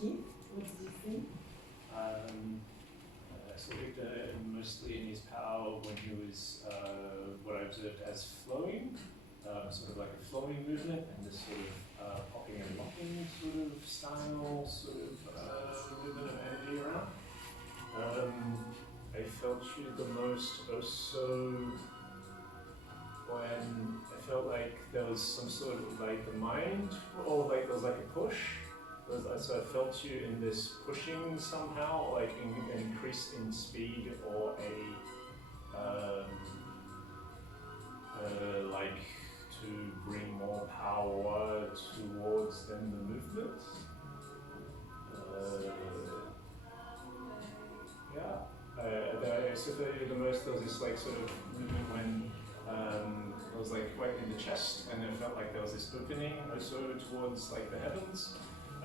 Keith, what did you see? So Victor, mostly in his power when he was what I observed as flowing, sort of like a flowing movement, and this sort of popping and locking sort of style, sort of movement of energy around. I felt you the most also when I felt like there was some sort of like the mind, or like there was like a push. So I felt you in this pushing somehow, like an increase in speed or like to bring more power towards then the movement. So the most there was this like sort of movement when it was like right in the chest, and it felt like there was this opening also towards like the heavens.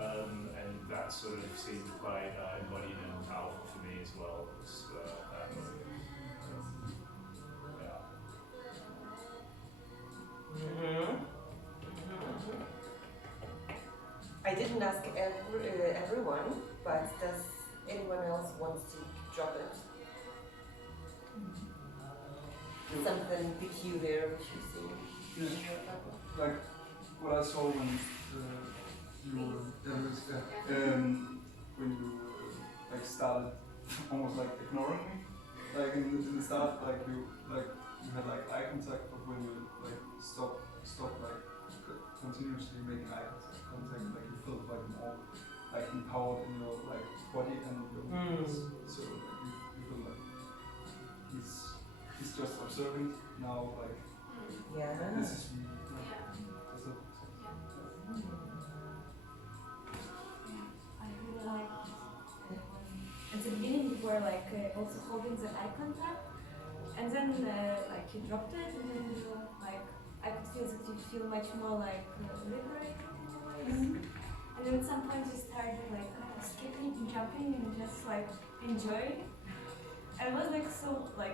And that sort of seemed quite embodied and powerful for me as well. That moment. I didn't ask everyone, but does anyone else want to drop it? Something peculiar which you see? Yeah. Like what I saw when when you like started almost like ignoring me. Like in the start, like you had like eye contact, but when you like stop like continuously making eye contact, like you felt like more like empowered in your like body and your movements. So like you feel like he's just observing now, like this is me. I really like at the beginning you were like also holding the eye contact, and then like you dropped it, and then you like I could feel that you feel much more like liberated in a way. And then at some point you started like kind of skipping and jumping and just like enjoying. And it was like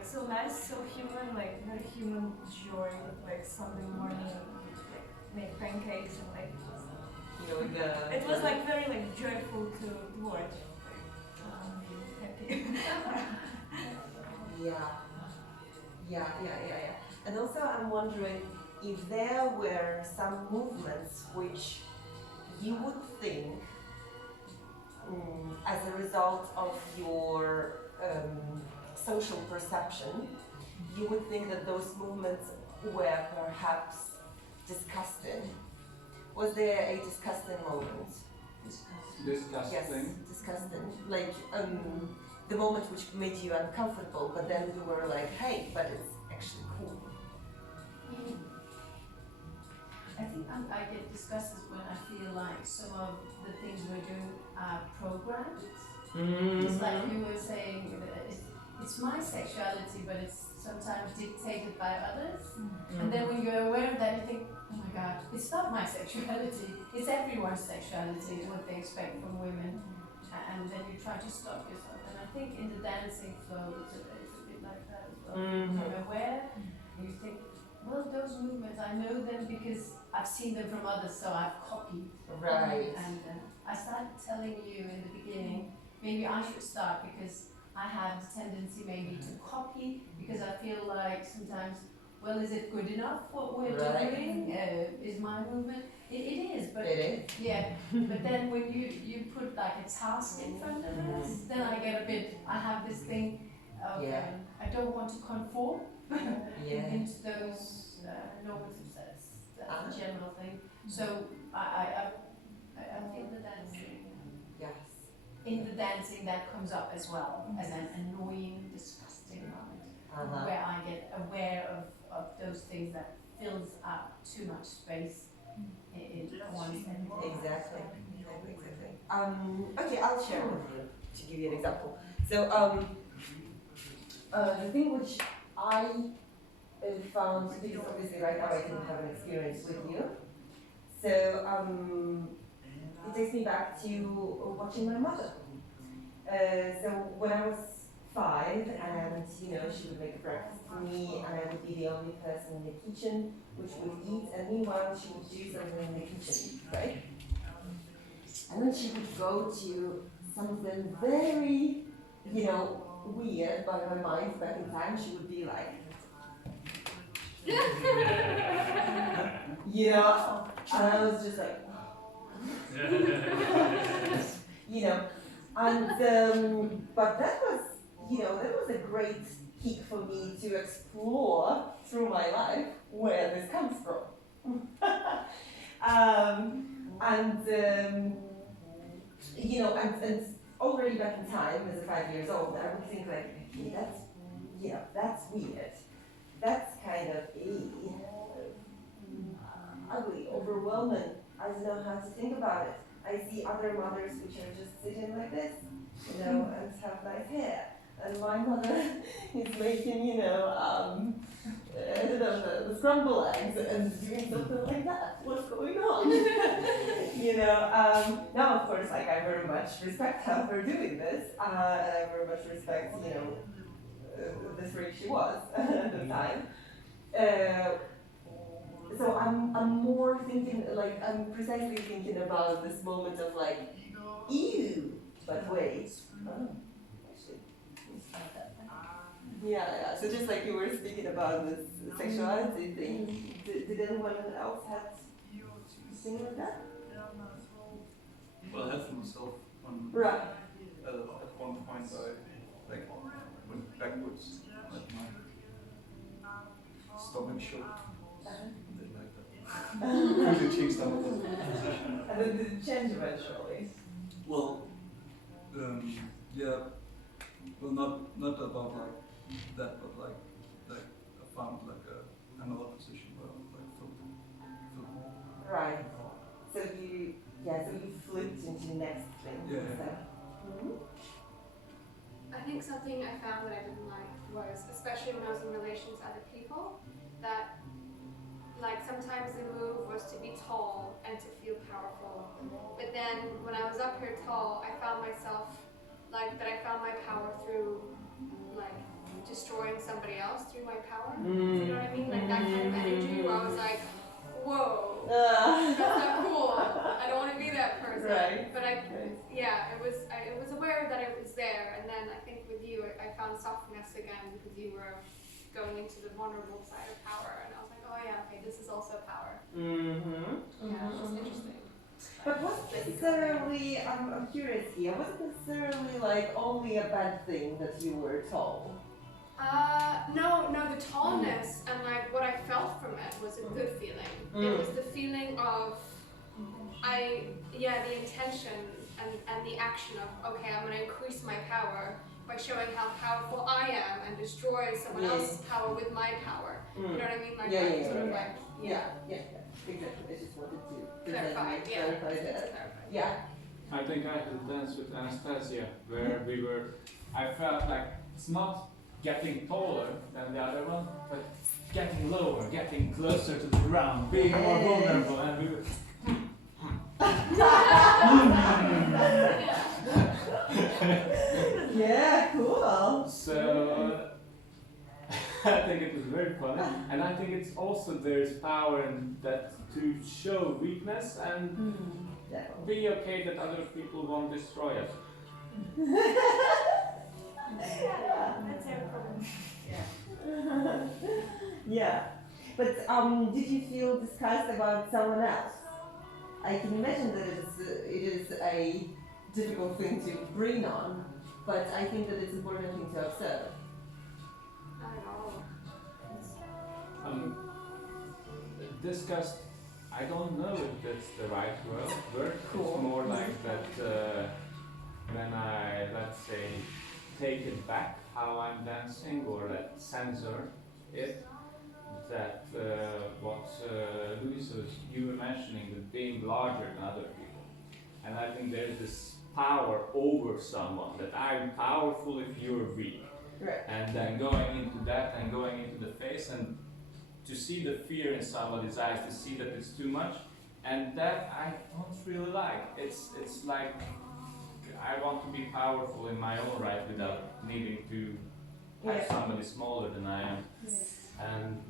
so nice, so human, like very human joy, like Sunday morning, like make pancakes and like it was like very like joyful to watch. Happy. Yeah. And also I'm wondering if there were some movements which you would think as a result of your social perception, you would think that those movements were perhaps disgusting. Was there a disgusting moment? Disgusting? Yes, disgusting. Like the moment which made you uncomfortable, but then you were like, hey, but it's actually cool. I think I get disgusted when I feel like some of the things we're doing are programmed. It's like you were saying, it's my sexuality, but it's sometimes dictated by others. And then when you're aware of that, you think, oh my God, it's not my sexuality, it's everyone's sexuality, what they expect from women. And then you try to stop yourself. And I think in the dancing flow, it's a bit like that as well. You're aware, and you think, well, those movements, I know them because I've seen them from others, so I've copied. Right. And I started telling you in the beginning, maybe I should start because I have the tendency maybe to copy, because I feel like sometimes, well, is it good enough what we're doing? Is my movement? It is, but it is. Yeah. But then when you put like a task in front of us, then I get a bit. I have this thing of I don't want to conform into those normative sets. That's a general thing. So I feel the dancing. Yes. In the dancing that comes up as well as an annoying, disgusting moment where I get aware of those things that fills up too much space in one thing. Exactly. Okay, I'll share with you to give you an example. So the thing which I found, because obviously right now I didn't have an experience with you, so it takes me back to watching my mother. So when I was 5, and she would make breakfast for me, and I would be the only person in the kitchen which would eat, and meanwhile she would do something in the kitchen, right? And then she would go to something very, weird, but in my mind back in time, she would be like, and I was just like, but that was, a great kick for me to explore through my life where this comes from. And already back in time, as a 5 years old, I would think like, hey, that's weird. That's kind of ugly, overwhelming. I don't know how to think about it. I see other mothers which are just sitting like this, and have nice hair. And my mother is making, the scrambled eggs and doing something like that. What's going on? Now of course, like I very much respect her for doing this, and I very much respect, the freak she was at the time. So I'm more thinking, like I'm precisely thinking about this moment of like, ew, but wait. Oh, actually, yeah. So just like you were speaking about this sexuality thing, did anyone else have something like that? Well, I had for myself on Right. at one point I went backwards, like my stomach showed. They like that. Really changed some of the position. And then did it change eventually? Well, yeah. Well, not about like that, but like I found like another position where I felt more. Right. So you flipped into next thing. Yeah. I think something I found that I didn't like was, especially when I was in relations to other people, that like sometimes the move was to be tall and to feel powerful. But then when I was up here tall, I found myself like that I found my power through like destroying somebody else through my power. You know what I mean? Like that kind of energy where I was like, whoa, that's not cool. I don't want to be that person. Right. But I was aware that it was there, and then I think with you, I found softness again because you were going into the vulnerable side of power, and I was like, oh yeah, okay, this is also power. Yeah, it was interesting. But wasn't necessarily, I'm curious here, wasn't necessarily like only a bad thing that you were tall? No, the tallness and like what I felt from it was a good feeling. It was the feeling of, the intention and the action of, okay, I'm gonna increase my power by showing how powerful I am and destroy someone else's power with my power. You know what I mean? Like Yeah, exactly. I just wanted to clarify that. clarify. Yeah. I think I had a dance with Anastasia where I felt like it's not getting taller than the other one, but getting lower, getting closer to the ground, being more vulnerable, and we were Yeah, cool. so I think it was very funny, and I think it's also there's power in that to show weakness and be okay that other people won't destroy us. That's our problem. Yeah. But did you feel disgust about someone else? I can imagine that it is a difficult thing to bring on, but I think that it's an important thing to observe. Not at all. Disgust, I don't know if that's the right word. Cool. It's more like that when I, let's say, take it back how I'm dancing or censor it, that what Luis was, you were mentioning, that being larger than other people. And I think there's this power over someone, that I'm powerful if you're weak. Right. And then going into that and going into the face and to see the fear in somebody's eyes, to see that it's too much, and that I don't really like. It's like I want to be powerful in my own right without needing to have somebody smaller than I am. And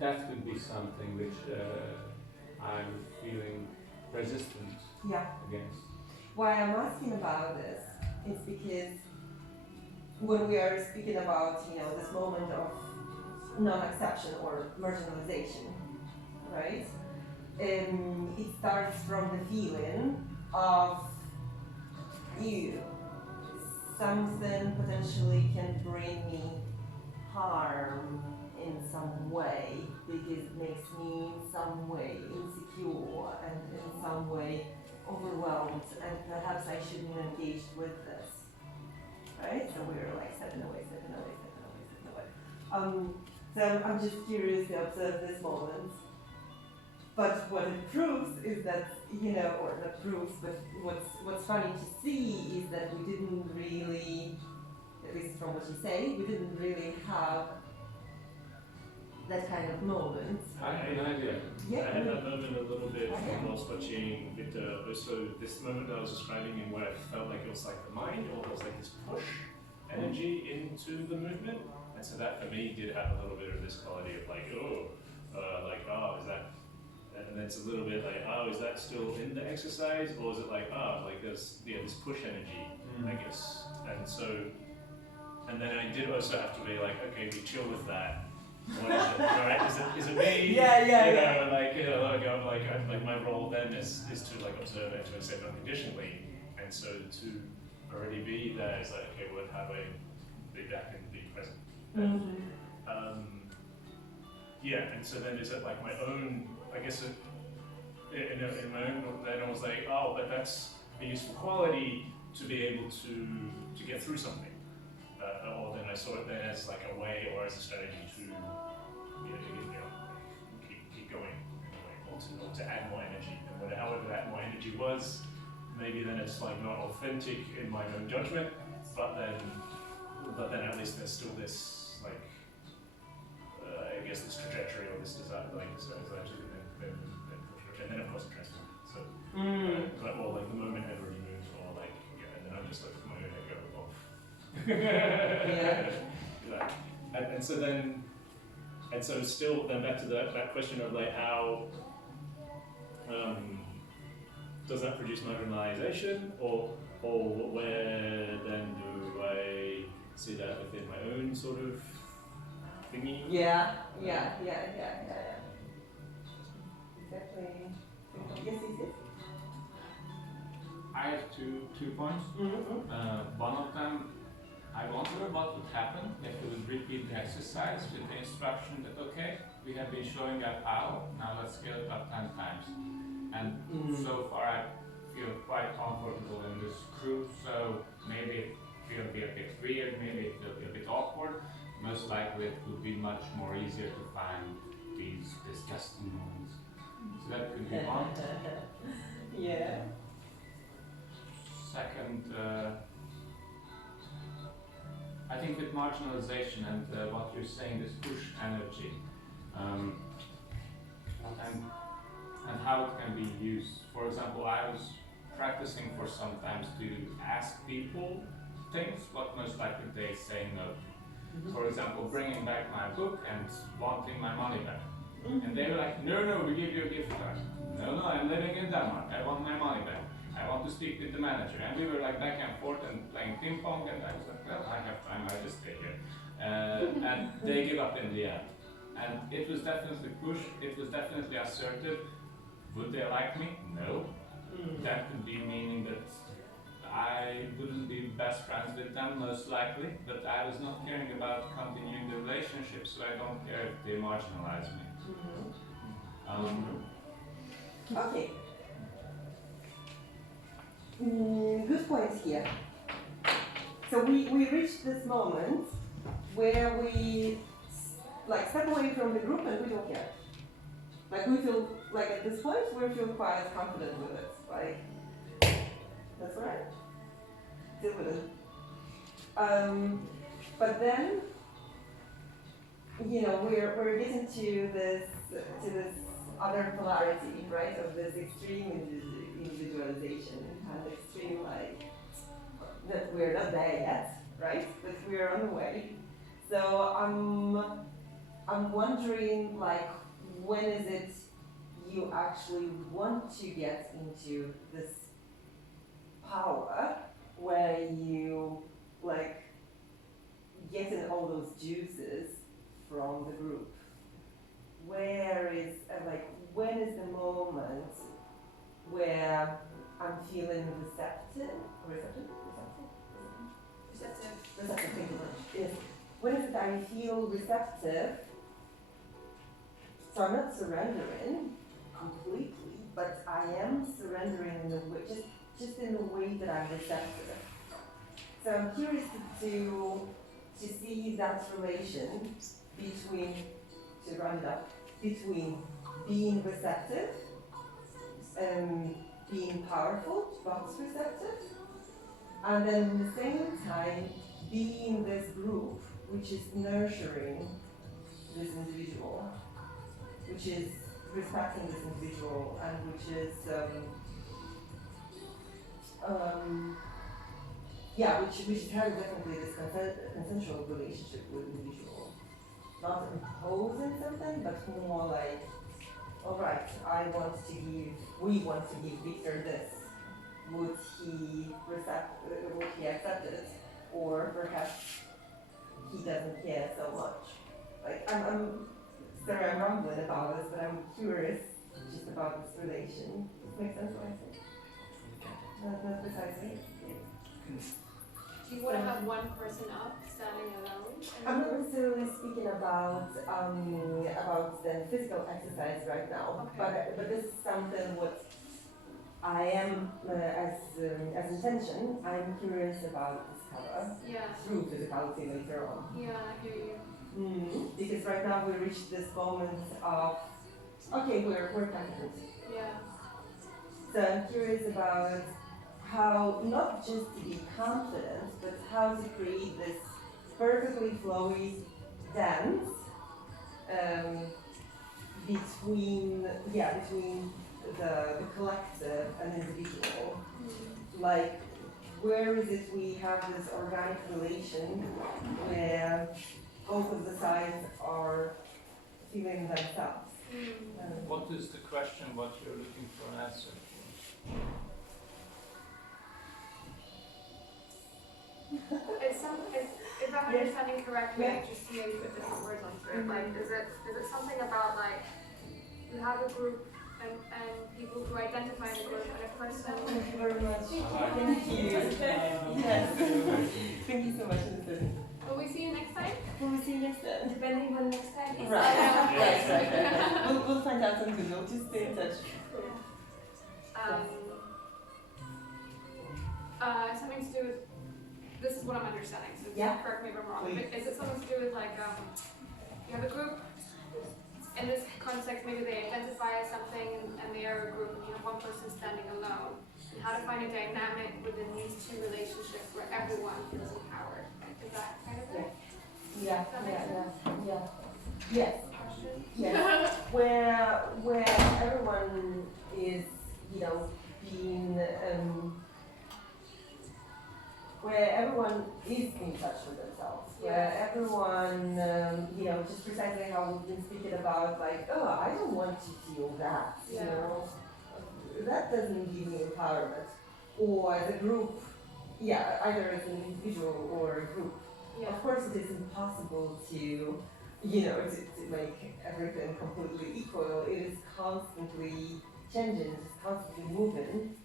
that could be something which I'm feeling resistant Yeah. against. Why I'm asking about this is because when we are speaking about, this moment of non-acceptance or marginalization, right? It starts from the feeling of you. Something potentially can bring me harm in some way because it makes me in some way insecure and in some way overwhelmed, and perhaps I shouldn't engage with this. Right? So we were like stepping away. So I'm just curious to observe this moment. But what it proves is that, or not proves, but what's funny to see is that we didn't really, at least from what you say, we didn't really have that kind of moment. I have an idea. Yeah. I had that moment a little bit when I was watching Victor. Also, this moment that I was describing in where I felt like it was like the mind, or it was like this push energy into the movement. And so that for me did have a little bit of this quality of like, is that, and then it's a little bit like, is that still in the exercise? Or is it like, there's, this push energy, I guess. And so, and then I did also have to be like, okay, we chill with that. What is it, right? Is it me? Yeah. Like my role then is to like observe and to accept unconditionally. And so to already be there is like, okay, how do I be back and be present? And so then is it like my own, I guess in my own, then I was like, but that's a useful quality to be able to get through something. Or then I saw it then as like a way or as a strategy to keep going in a way, or to add more energy. And however that more energy was, maybe then it's like not authentic in my own judgment, but then at least there's still this like I guess this trajectory or this desire, like this desire to then push, and then of course it transformed. So like the moment had already moved, or like and then I'm just like my own ego off. And so still then back to that question of like how does that produce marginalization, or where then do I see that within my own sort of thingy? Yeah. Exactly. Yes. I have two points. One of them, I wonder what would happen if we would repeat the exercise with the instruction that, okay, we have been showing up how, now let's scale it up 10 times. And so far I feel quite comfortable in this group, so maybe it will be a bit weird, maybe it will be a bit awkward. Most likely it would be much more easier to find these disgusting moments. So that could be one. Yeah. Second, I think with marginalization and what you're saying, this push energy, and how it can be used. For example, I was practicing for sometimes to ask people things, what most likely they say no. For example, bringing back my book and wanting my money back. And they were like, no, we give you a gift card. No, I'm living in Denmark, I want my money back. I want to speak with the manager. And we were like back and forth and playing ping pong, and I was like, well, I have time, I just stay here. And they give up in the end. And it was definitely push, it was definitely assertive. Would they like me? No. That could be meaning that I wouldn't be best friends with them, most likely, but I was not caring about continuing the relationship, so I don't care if they marginalize me. Okay. Good points here. So we reached this moment where we step away from the group and we don't care. Like we feel like at this point we feel quite confident with it. Like that's right. Deal with it. But then we're getting to this other polarity, right? Of this extreme individualization and extreme that we're not there yet, right? But we're on the way. So I'm wondering when is it you actually want to get into this power where you like getting all those juices from the group. Where is like when is the moment where I'm feeling receptive? Receptive, thank you very much. Yes. When is it I feel receptive? So I'm not surrendering completely, but I am surrendering in the way, just in the way that I'm receptive. So I'm curious to see that relation between, to round it up, between being receptive and being powerful, box receptive, and then at the same time being this group which is nurturing this individual, which is respecting this individual, and which is which is having definitely this consensual relationship with the individual, not imposing something, but more like, all right, we want to give Victor this. Would he accept it, or perhaps he doesn't care so much? Like I'm sorry, I'm rambling about this, but I'm curious just about this relation. Does it make sense what I say? Not precisely. Do you want to have one person up, standing alone? I'm not necessarily speaking about the physical exercise right now, Okay. but this is something what I am as intention. I'm curious about discover Yeah, through physicality later on. yeah, I hear you. Because right now we reached this moment of okay, we're confident. Yeah, So I'm curious about how not just to be confident, but how to create this perfectly flowy dance between the collective and individual. Like where is it we have this organic relation where both of the sides are feeling themselves. What is the question? What you're looking for an answer for? if I'm understanding correctly, Yeah. just to maybe put different words onto it, like is it something about like you have a group and people who identify in a group and a person. Thank you very much. Hi. Thank you. Yes. Thank you so much, Elizabeth. Will we see you next time? Will we see you next time? Depending on next time. Is Right. We'll find out on Google. Just stay in touch. Something to do with, this is what I'm understanding, so Yeah. correct me if I'm wrong. Please. Is it something to do with like, you have a group, in this context maybe they identify as something and they are a group and you have one person standing alone. And how to find a dynamic within these two relationships where everyone feels empowered. Is that kind of it? Yeah. That makes sense? Yes. Question? Yes. Where everyone is, being where everyone is in touch with themselves, where everyone, just precisely how we've been speaking about, like, oh, I don't want to feel that, that doesn't give me empowerment. Or as a group, either as an individual or a group. Yeah. Of course, it is impossible to make everything completely equal. It is constantly changing, it is constantly moving.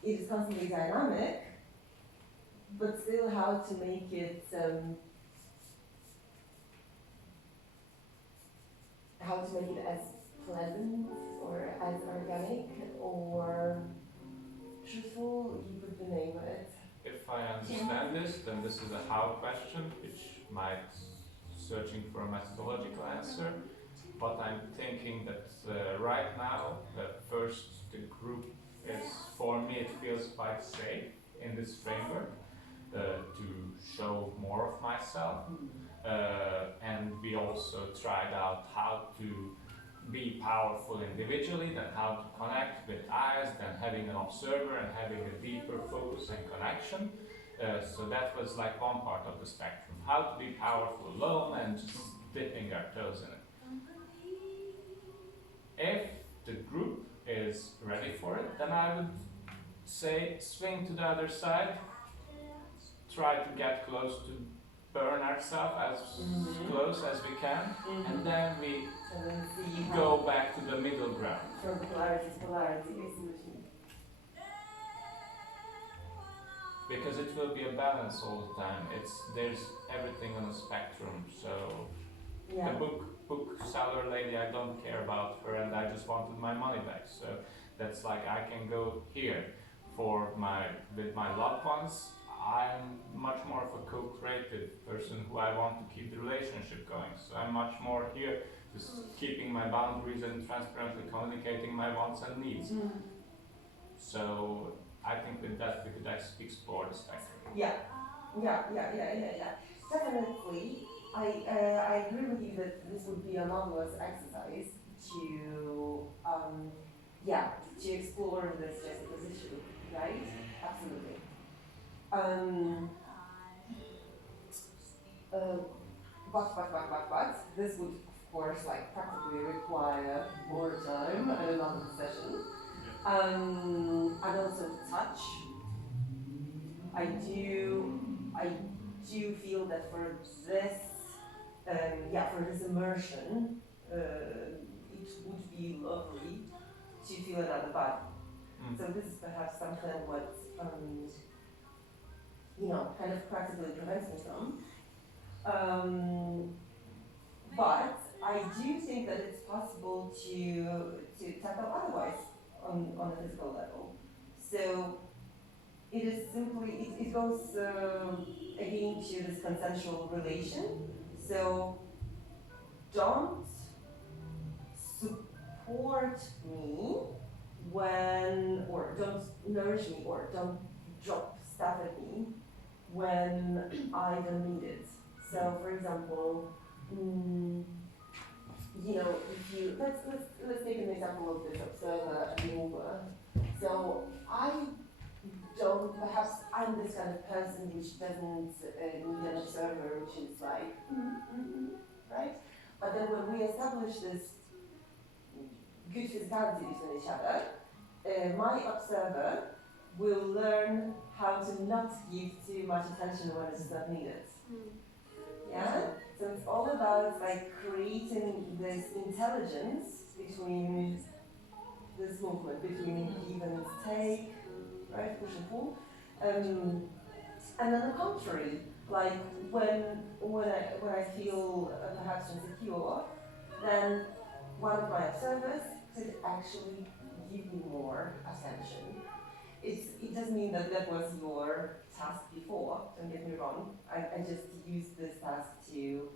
It is constantly dynamic, but still how to make it as pleasant or as organic or truthful, you put the name on it. If I understand this, then this is a how question, which might searching for a methodological answer. But I'm thinking that right now, first the group is, for me, it feels quite safe in this framework to show more of myself. And we also tried out how to be powerful individually, then how to connect with eyes, then having an observer and having a deeper focus and connection. So that was like one part of the spectrum. How to be powerful alone and just dipping our toes in it. if the group is ready for it, then I would say swing to the other side, try to get close to burn ourselves as close as we can, and then we And then see how go back to the middle ground. from polarity to polarity. I see what you mean. Because it will be a balance all the time. There's everything on a spectrum. So Yeah. the book seller lady, I don't care about her, and I just wanted my money back. So that's like I can go here with my loved ones. I'm much more of a co-creative person who I want to keep the relationship going. So I'm much more here just keeping my boundaries and transparently communicating my wants and needs. So I think with that we could actually explore the spectrum. Yeah. Definitely, I agree with you that this would be a marvelous exercise to to explore this juxtaposition, right? Absolutely. But this would of course like practically require more time and another session. And also touch. I do feel that for this immersion, it would be lovely to feel another body. So this is perhaps something what kind of practically prevents me from. But I do think that it's possible to tackle otherwise on a physical level. So it is simply, it goes again to this consensual relation. So don't support me or don't nourish me, or don't drop stuff at me when I don't need it. So for example, if you let's take an example of this observer and mover. So I'm this kind of person which doesn't need an observer, which is like right. But then when we establish this good physicality between each other, my observer will learn how to not give too much attention when it's not needed. Yeah? So it's all about like creating this intelligence between this movement, between give and take, right? Push and pull. And on the contrary, like when I feel perhaps insecure, then one of my observers could actually give me more attention. It doesn't mean that was your task before, don't get me wrong. I just used this task to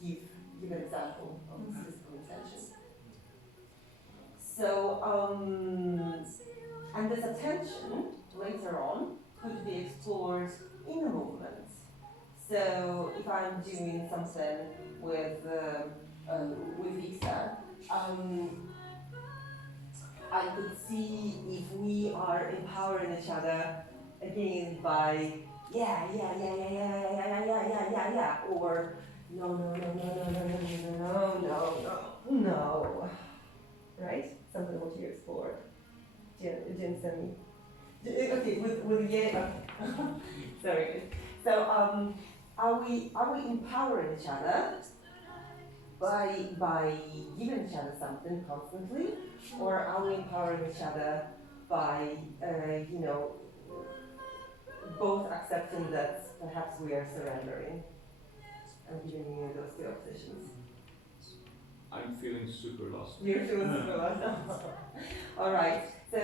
give an example of this physical intention. So, and this attention later on could be explored in the movement. So if I'm doing something with Lisa, I could see if we are empowering each other again by or no, right? Something what you explored. Jen sent me. Okay, with sorry. So are we empowering each other by giving each other something constantly, or are we empowering each other by both accepting that perhaps we are surrendering and giving you those two oppositions? I'm feeling super lost. You're feeling super lost. All right. So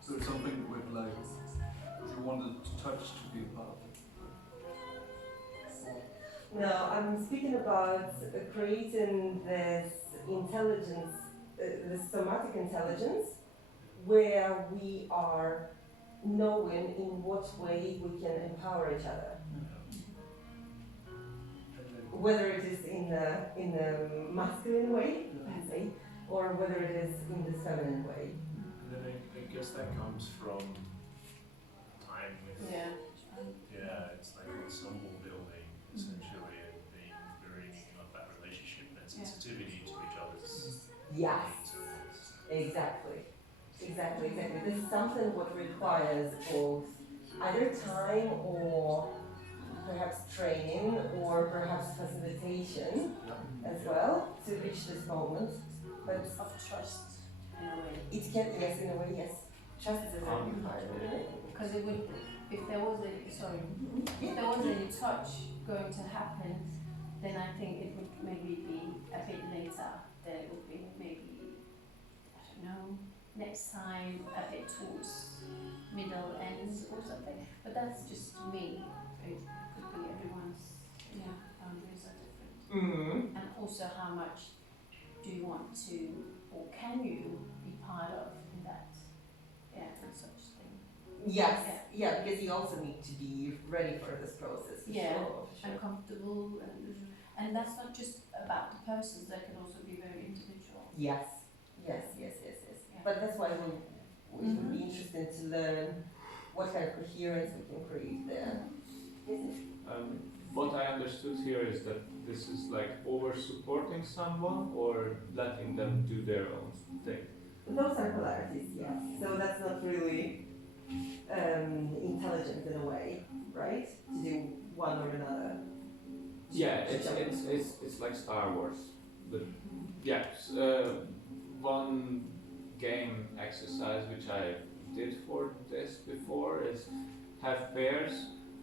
So it's something with like you wanted touch to be a part of it. no, I'm speaking about creating this intelligence, this somatic intelligence, where we are knowing in what way we can empower each other. Whether it is in the masculine way, let's say, or whether it is in the feminine way. And then I guess that comes from time with it's like ensemble building essentially, and being very up that relationship and sensitivity to Yes. Exactly. Exactly. This is something what requires both either time or perhaps training or perhaps facilitation as well to reach this moment. But Of trust, in a way. it can, yes, in a way, yes. Trust is a very required, isn't it? Because it would, if there was any touch going to happen, then I think it would maybe be a bit later. Then it would be maybe, I don't know, next time a bit towards middle ends or something. But that's just me. It could be everyone's, boundaries are different. Mm-hmm. And also how much do you want to, or can you be part of in that, in such thing. Yes, yeah, because you also need to be ready for this process. For Yeah, sure, for sure. And comfortable, and that's not just about the persons, that can also be very individual. Yes. Yeah. But that's why it would be interesting to learn what kind of coherence we can create there. What I understood here is that this is like over supporting someone or letting them do their own thing. Those are polarities, yes. So that's not really intelligent in a way, right? To do one or another. Yeah, it's like Star Wars. But yeah, one game exercise which I did for this before is have pairs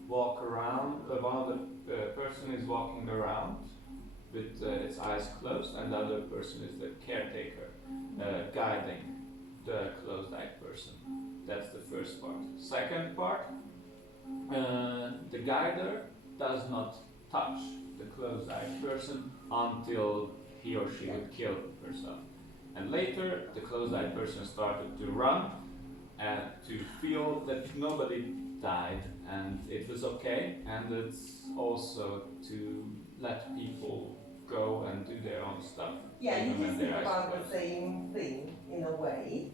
walk around. One of the person is walking around with its eyes closed, and the other person is the caretaker, guiding the closed-eyed person. That's the first part. Second part, the guider does not touch the closed-eyed person until he or she would kill herself. And later, the closed-eyed person started to run and to feel that nobody died and it was okay. And it's also to let people go and do their own stuff. Yeah, you even when can think their eyes about closed. the same thing in a way,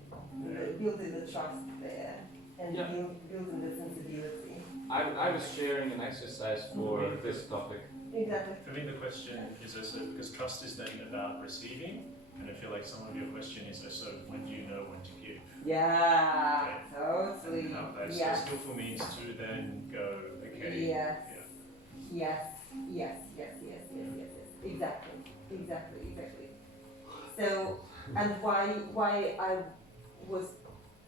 building the trust there and Yeah. building the sensibility. I was sharing an exercise for this topic. Exactly. For me, the question is also because trust is then about receiving, and I feel like some of your question is also when do you know when to give? Yeah, totally. And how that Yes. so skillful means to then go, okay. Yes. Yeah. Yes. Exactly. So, and why I was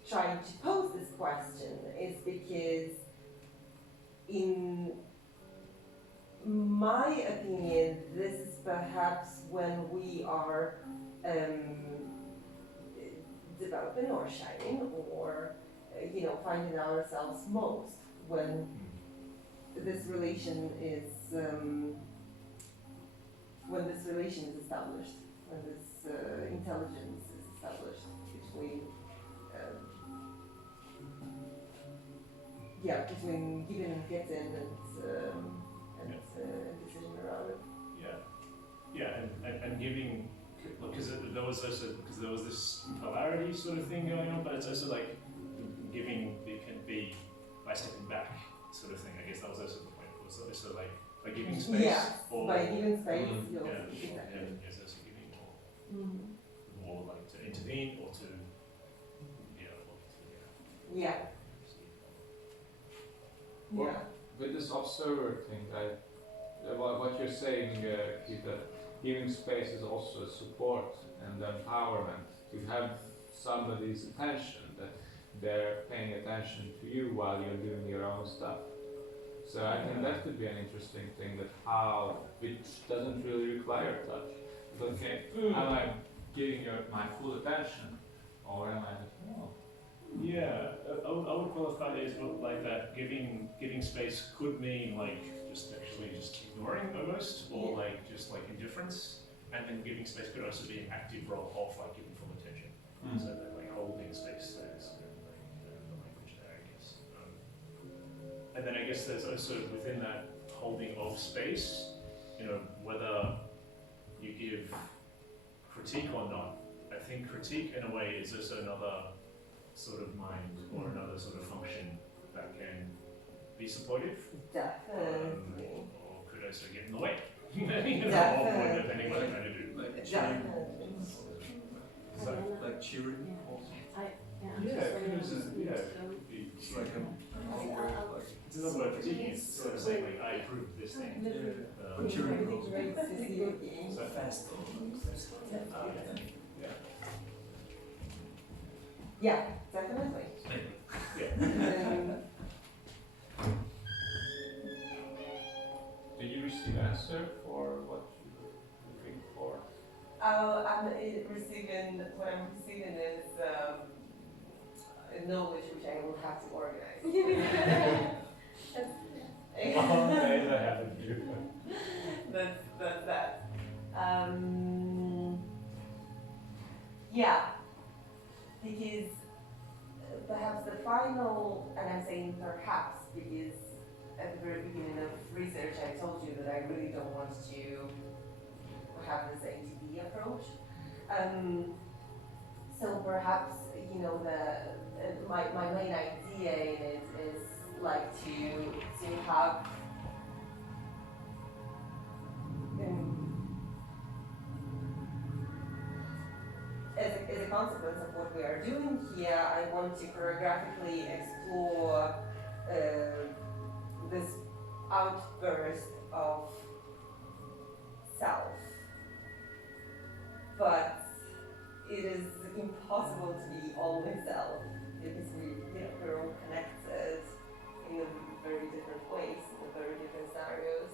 trying to pose this question is because in my opinion, this is perhaps when we are developing or shining or finding ourselves most, when this relation is established, when this intelligence is established between between giving and getting and decision around it. And giving, because there was this polarity sort of thing going on, but it's also like giving, it can be by stepping back sort of thing. I guess that was also the point. It was also like by giving space. Yes, or by giving space, Mm. exactly. and it's also giving Mm. more like to intervene or to Yeah. Well, Yeah. With this observer thing, what you're saying, Kita, giving space is also support and empowerment to have somebody's attention, that they're paying attention to you while you're doing your own stuff. So I think that could be an interesting thing, which doesn't really require touch. But okay, am I giving my full attention, or am I? Oh. Yeah, I would qualify it as like that. Giving space could mean like just ignoring almost, or Yeah. like just like indifference. And then giving space could also be an active role of like giving full attention. Mm. So that like holding space, that is sort of like the language there, I guess. And then I guess there's also within that holding of space, whether you give critique or not. I think critique in a way is also another sort of mind or another sort of function that can be supportive, Definitely. or could also get in the way. Definitely. Depending what you're trying to do. Like Definitely. like a way of like. It's another word for teaching. It's sort of saying like I approve this thing. But cheering Really girls. great to see you again. So fast. Yeah. Yeah, definitely. Yeah. Did you receive answer for what you were looking for? I'm receiving, what I'm receiving is knowledge which I will have to organize. Okay, I haven't you. That's that. Yeah, because perhaps the final, and I'm saying perhaps because at the very beginning of research I told you that I really don't want to have this ATB approach. So perhaps, you know, my main idea in it is like to have as a consequence of what we are doing here, I want to choreographically explore this outburst of self. But it is impossible to be only self because we're all connected in very different ways, in very different scenarios.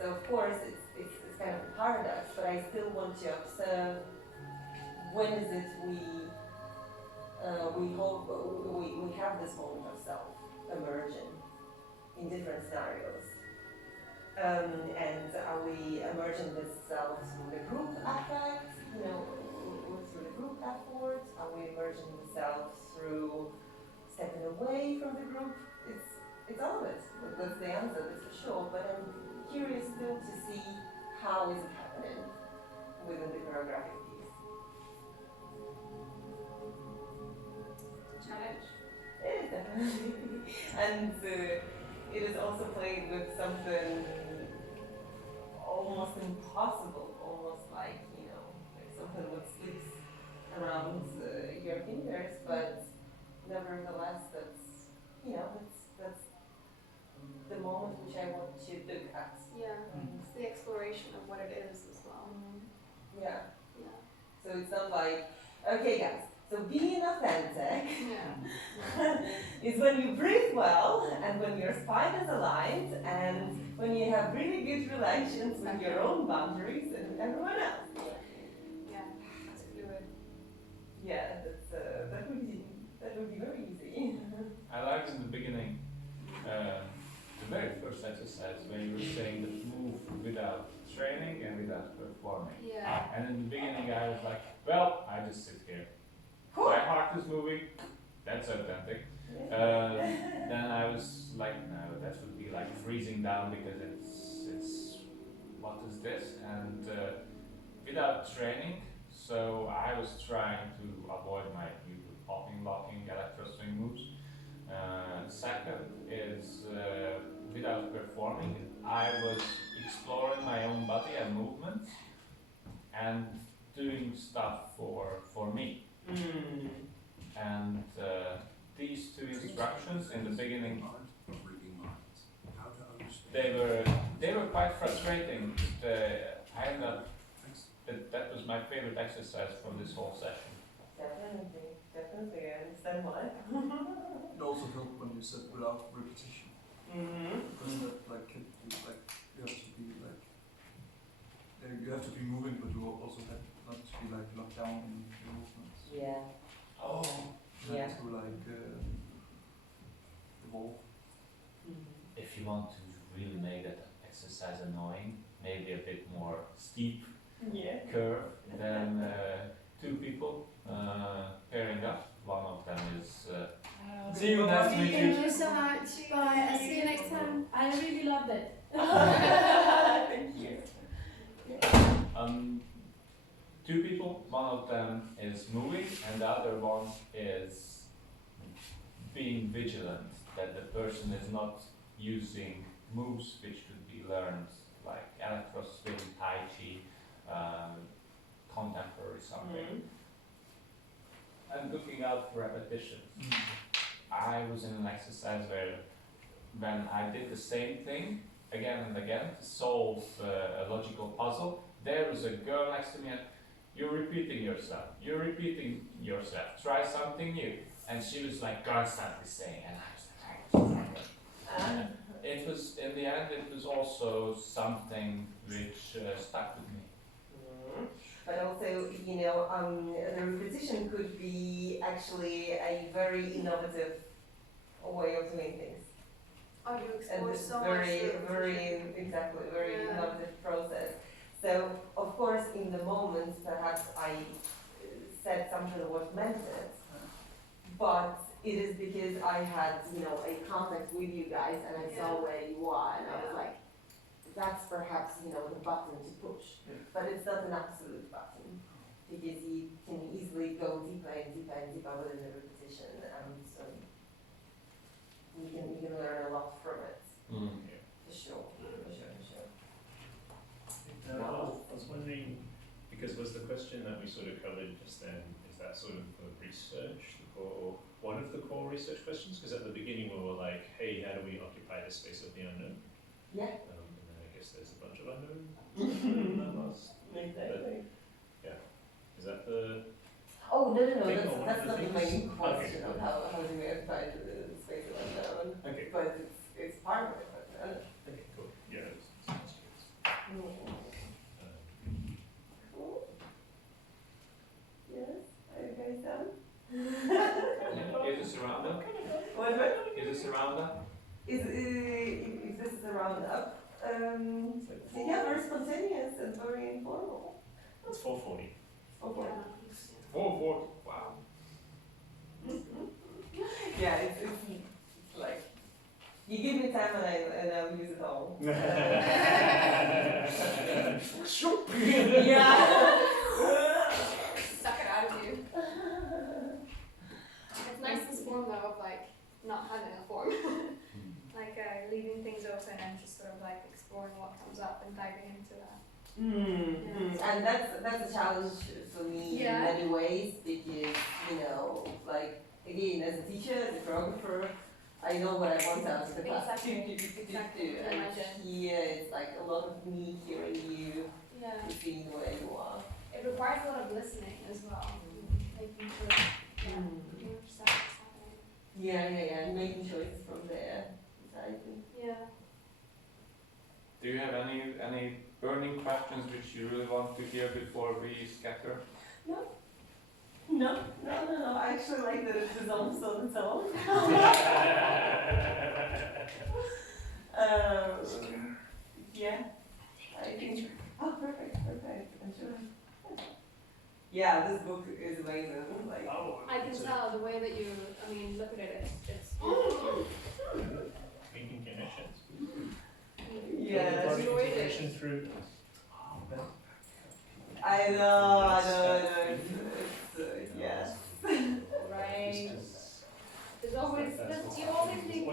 So of course it's kind of a paradox, but I still want to observe when is it we have this moment of self emerging in different scenarios. And are we emerging this self through the group affect, through the group effort? Are we emerging the self through stepping away from the group? It's all of it. That's the answer, that's for sure. But I'm curious still to see how is it happening within the choreographic piece. Challenge. It is definitely. And it is also played with something almost impossible, almost like something with slicks around your fingers, but nevertheless, that's the moment which I want to look at. Yeah, it's the exploration of what it is as well. Yeah. Yeah. So it's not like, okay guys, so being authentic Yeah. is when you breathe well and when your spine is aligned and when you have really good relations with your own boundaries and everyone else. Yeah, it's fluid. Yeah, that would be very easy. I liked in the beginning, the very first exercise when you were saying that move without training and without performing. Yeah. And in the beginning I was like, well, I just sit here. My heart is moving, that's authentic. Then I was like, no, that would be like freezing down because it's what is this? And without training, so I was trying to avoid my usual popping, locking, electro swing moves. Second is without performing, I was exploring my own body and movements and doing stuff for me. And these two instructions in the beginning, they were quite frustrating. I ended up that was my favorite exercise from this whole session. Definitely, I understand why. It also helped when you said without repetition. Because that you have to be moving, but you also have not to be like locked down in your movements. Yeah. Oh. You Yeah. have to evolve. If you want to really make that exercise annoying, maybe a bit more steep curve, then two people pairing up. One of them is. See you, nice to meet you. Thank you so much. Bye. I'll see you next time. I really loved it. Thank you. Two people, one of them is moving and the other one is being vigilant that the person is not using moves which could be learned like electro swing, tai chi, contemporary something. And looking out for repetitions. I was in an exercise where when I did the same thing again and again to solve a logical puzzle, there was a girl next to me and you're repeating yourself, try something new. And she was like constantly saying, and I was like, it was, in the end, it was also something which stuck with me. But also, you know, the repetition could be actually a very innovative way of doing things. Oh, you And explore it's so much. very Yeah. innovative process. So, of course, in the moment, perhaps I said something that was meant it, but it is because I had, you know, a contact with you guys and I saw Yeah. where you are, and I was Yeah. like, that's perhaps, you know, the button to push. Yeah. But it's not an absolute button, because you can easily go deeper and deeper and deeper within the repetition, and you can learn a lot from it, for sure. I was wondering, because was the question that we sort of covered just then, is that sort of the research, or one of the core research questions? Because at the beginning we were like, hey, how do we occupy the space of the unknown? Yeah. And then I guess there's a bunch of unknowns in that last. Exactly. Is that the? Oh, no, Think that's, of one that's of the not the things. main question Okay. of how do we apply to the space of unknown, Okay. but it's part of it. Okay, cool. Yeah, sounds good. Cool. Yes, are you guys done? Is this a roundup? What? Is this a roundup? If this is a roundup, yeah, very spontaneous and very informal. It's 4:40. Okay. 4. Wow. Yeah, it's like, you give me time and I'll use it all. Yeah. Suck it out of you. It's nice this form though of like not having a form. Like leaving things open and just sort of like exploring what comes up and diving into that. And that's a challenge for me Yeah. in many ways, because, you know, like, again, as a teacher, as a choreographer, I know what I want out of the class. Exactly. And Imagine. here it's like a lot of me hearing you, Yeah. seeing where you are. It requires a lot of listening as well. Making sure, yeah, you understand what's happening. Yeah, and making choices from there. Exactly. Yeah. Do you have any burning questions which you really want to hear before we scatter? No. I actually like that it dissolves on its own. Yeah. I think. Oh, perfect. I'm sure. Yeah, this book is amazing. Like. I can tell the way that you, I mean, look at it, it's Making connections. Yeah. Body enjoyed it. integration through. I know. It's yes. right. There's always, you always think,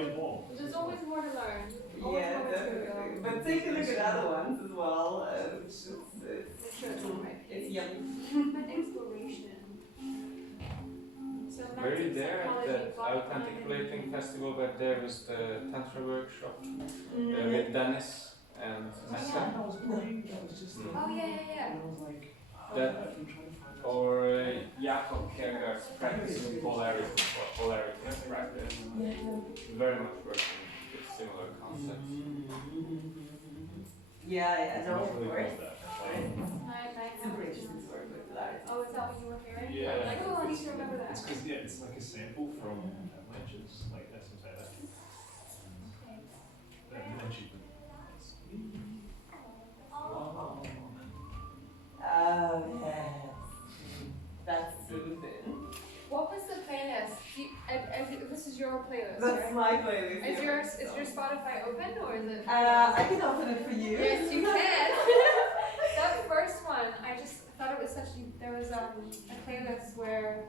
there's always more to learn. Always Yeah, more material. definitely. But take a look at other ones as well. It's Make sure it's on my it's page. yummy. Exploration. So Were you magic, there at psychology, that body Authentic mind. Relating Festival where there was the Tantra workshop with Dennis and Nessa? I was playing, I was just Oh yeah. and I was like, That- I'm trying to find Or Jakob Kierkegaard's practicing polarity practice. Very much working with similar concepts. Yeah, no, of Really course. love that. Super interesting to work with Pilates. Oh, is that what you were hearing? Yeah. Like, oh, I need to remember that. It's because it's like a sample from lectures, like something like that. And then she. Oh, yes. That's soothing. What was the playlist? This is your playlist, That's right? my playlist. Is your Spotify open or is it? I can open it for you. Yes, you can. That first one, I just thought it was such. There was a playlist where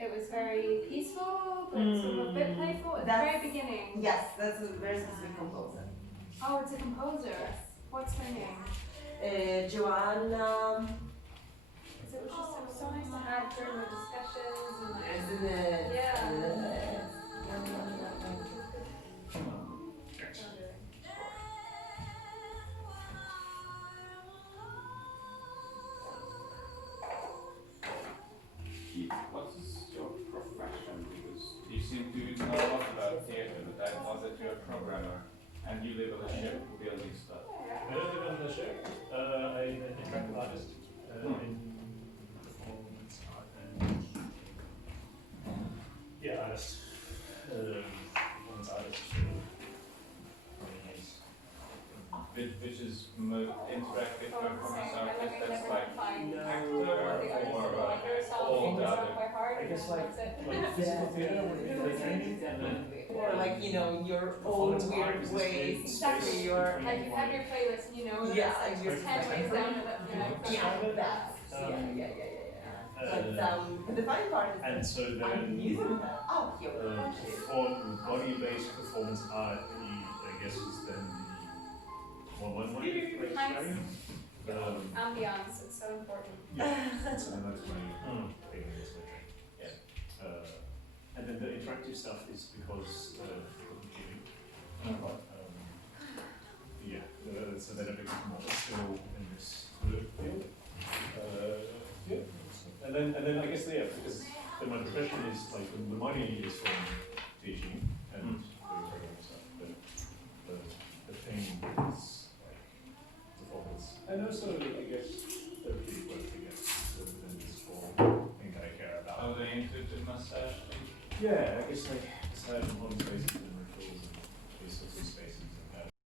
it was very peaceful, but sort of a bit playful at the very That's- beginning. Yes, that's a very specific composer. Oh, it's a composer. What's her name? Joanna, It was so nice to have during the discussions and like. isn't it? Yeah. do know a lot about theatre, but I thought that you're a programmer and you live on a ship building stuff. I don't live on the ship. I'm an interactive artist in performance art and yeah, artist. Performance artist. Which is interactive performance artist, that's like No. actor or all the other. I guess like physical theater when you play training and then Or like, you know, your own performance art weird is this big ways space through your between Like you have your playlist, you know, Yeah, that's like your 10 ways down to the, you know, yeah, that's but the funny part is and that so I'm then using that. Oh, here we go. body-based performance art, I guess, is then the one way of Nice. explaining. Ambiance, it's so important. Yeah, that's my thing. Yeah. And then the interactive stuff is because of computing. Yeah, so then it becomes more still in this sort of field. Yeah. And then I guess because then my profession is like the money is from teaching and doing programming stuff, but the thing is like performance. And also I guess therapeutic work together within this whole thing that I care about. Oh, the intuitive massage thing? Yeah, I guess like massage and